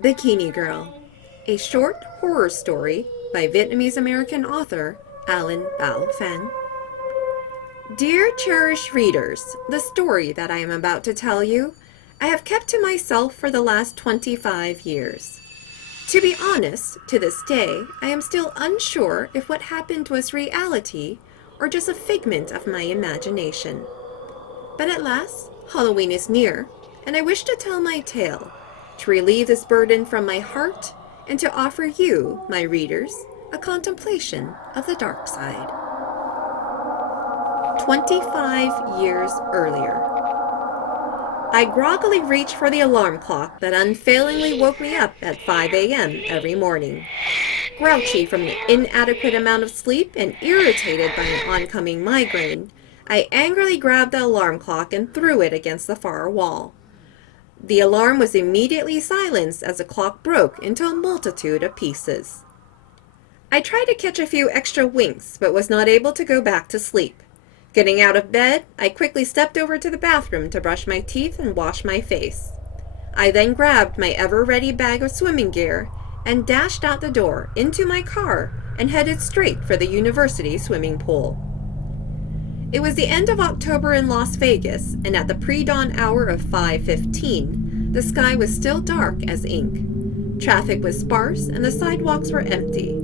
Bikini Girl, a short horror story by Vietnamese-American author Alain Bảo Phán. Dear cherished readers, the story that I am about to tell you, I have kept to myself for the last 25 years. To be honest, to this day, I am still unsure if what happened was reality or just a figment of my imagination. But at last, Halloween is near, and I wish to tell my tale, to relieve this burden from my heart, and to offer you, my readers, a contemplation of the dark side. 25 years earlier. I groggily reached for the alarm clock that unfailingly woke me up at 5 a.m. every morning. Grouchy from the inadequate amount of sleep and irritated by an oncoming migraine, I angrily grabbed the alarm clock and threw it against the far wall. The alarm was immediately silenced as the clock broke into a multitude of pieces. I tried to catch a few extra winks, but was not able to go back to sleep. Getting out of bed, I quickly stepped over to the bathroom to brush my teeth and wash my face. I then grabbed my ever-ready bag of swimming gear and dashed out the door into my car and headed straight for the university swimming pool. It was the end of October in Las Vegas, and at the pre-dawn hour of 5:15, the sky was still dark as ink. Traffic was sparse and the sidewalks were empty.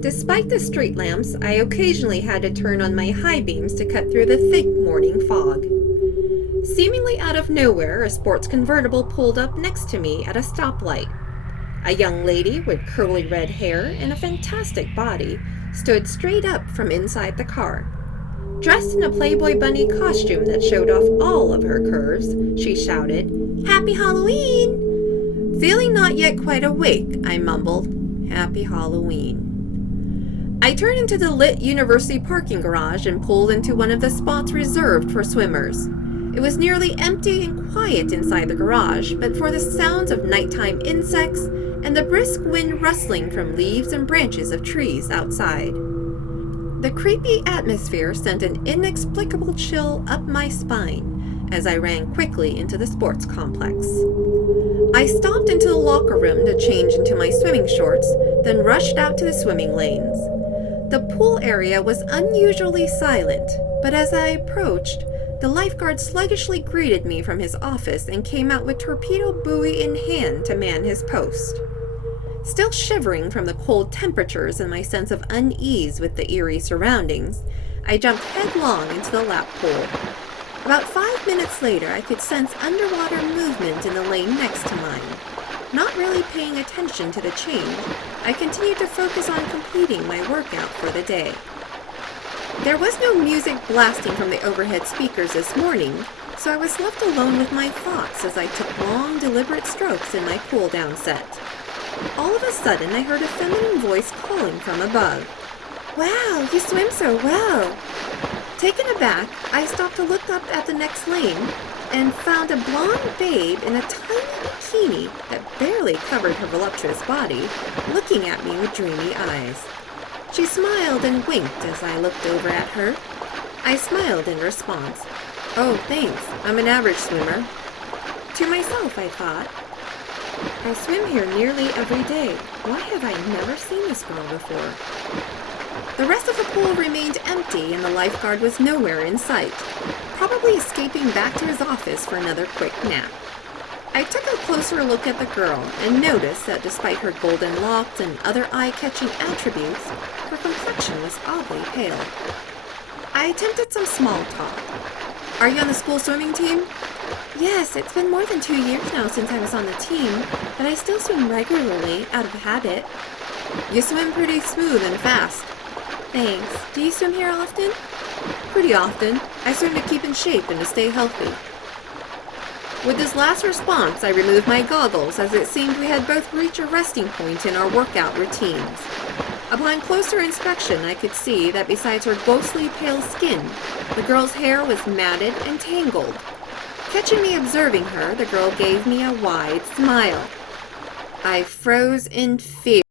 Despite the street lamps, I occasionally had to turn on my high beams to cut through the thick morning fog. Seemingly out of nowhere, a sports convertible pulled up next to me at a stoplight. A young lady with curly red hair and a fantastic body stood straight up from inside the car. Dressed in a Playboy bunny costume that showed off all of her curves, she shouted, "Happy Halloween!" Feeling not yet quite awake, I mumbled, "Happy Halloween." I turned into the lit university parking garage and pulled into one of the spots reserved for swimmers. It was nearly empty and quiet inside the garage, but for the sounds of nighttime insects and the brisk wind rustling from leaves and branches of trees outside. The creepy atmosphere sent an inexplicable chill up my spine as I ran quickly into the sports complex. I stopped into the locker room to change into my swimming shorts, then rushed out to the swimming lanes. The pool area was unusually silent, but as I approached, the lifeguard sluggishly greeted me from his office and came out with torpedo buoy in hand to man his post. Still shivering from the cold temperatures and my sense of unease with the eerie surroundings, I jumped headlong into the lap pool. About 5 minutes later, I could sense underwater movement in the lane next to mine. Not really paying attention to the change, I continued to focus on completing my workout for the day. There was no music blasting from the overhead speakers this morning, so I was left alone with my thoughts as I took long, deliberate strokes in my cool-down set. All of a sudden, I heard a feminine voice calling from above. "Wow, you swim so well!" Taken aback, I stopped to look up at the next lane and found a blonde babe in a tiny bikini that barely covered her voluptuous body, looking at me with dreamy eyes. She smiled and winked as I looked over at her. I smiled in response. "Oh, thanks, I'm an average swimmer." To myself, I thought, "I swim here nearly every day. Why have I never seen this girl before?" The rest of the pool remained empty and the lifeguard was nowhere in sight, probably escaping back to his office for another quick nap. I took a closer look at the girl and noticed that despite her golden locks and other eye-catching attributes, her complexion was oddly pale. I attempted some small talk. "Are you on the school swimming team?" "Yes, it's been more than 2 years now since I was on the team, but I still swim regularly out of habit." "You swim pretty smooth and fast." "Thanks. Do you swim here often?" "Pretty often. I swim to keep in shape and to stay healthy." With this last response, I removed my goggles as it seemed we had both reached a resting point in our workout routines. Upon closer inspection, I could see that besides her ghostly pale skin, the girl's hair was matted and tangled. Catching me observing her, the girl gave me a wide smile. I froze in fear.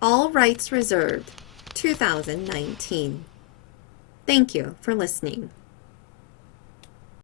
All rights reserved, 2019. Thank you for listening.